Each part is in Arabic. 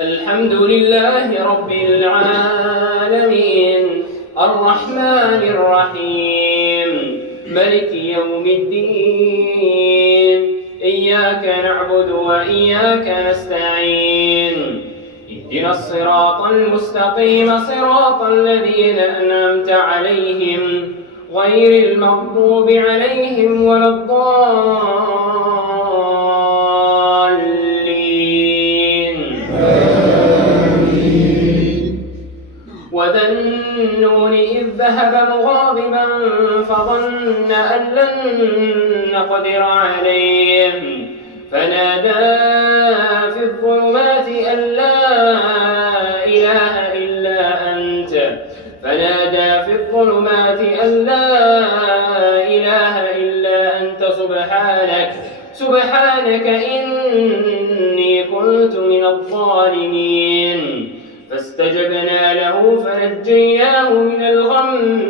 الحمد لله رب العالمين الرحمن الرحيم ملك يوم الدين إياك نعبد وإياك نستعين اهدنا الصراط المستقيم صراط الذين أنعمت عليهم غير المغضوب عليهم ولا الضالين وذا النون إذ ذهب مغاضبا فظن أن لن نقدر عليه فنادى في الظلمات أن لا إله إلا أنت سبحانك إني كنت من الظالمين فاستجبنا له فنجيناه من الغم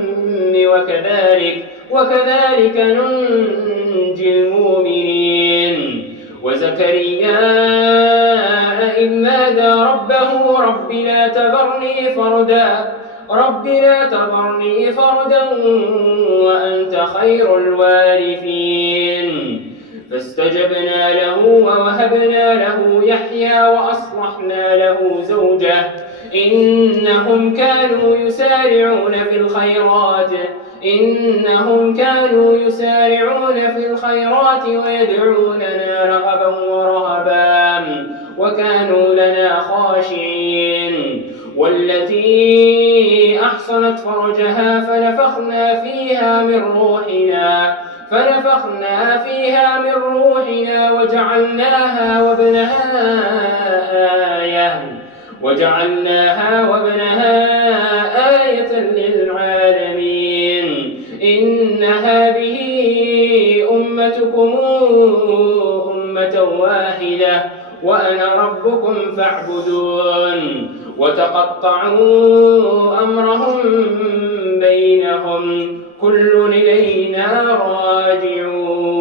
وكذلك ننجي المؤمنين وزكريا إذ نادى ربه رب لا تذرني فردا وأنت خير الوارثين فاستجبنا له ووهبنا له يحيى وأصلحنا له زوجه إنهم كانوا يسارعون في الخيرات ويدعوننا رغبا ورهبا وكانوا لنا خاشعين والتي أحصنت فرجها فنفخنا فيها من روحنا وجعلناها وابنها آية للعالمين إن هذه أمتكم أمة واحدة وأنا ربكم فاعبدون وتقطعوا أمرهم بينهم كل إلينا راجعون.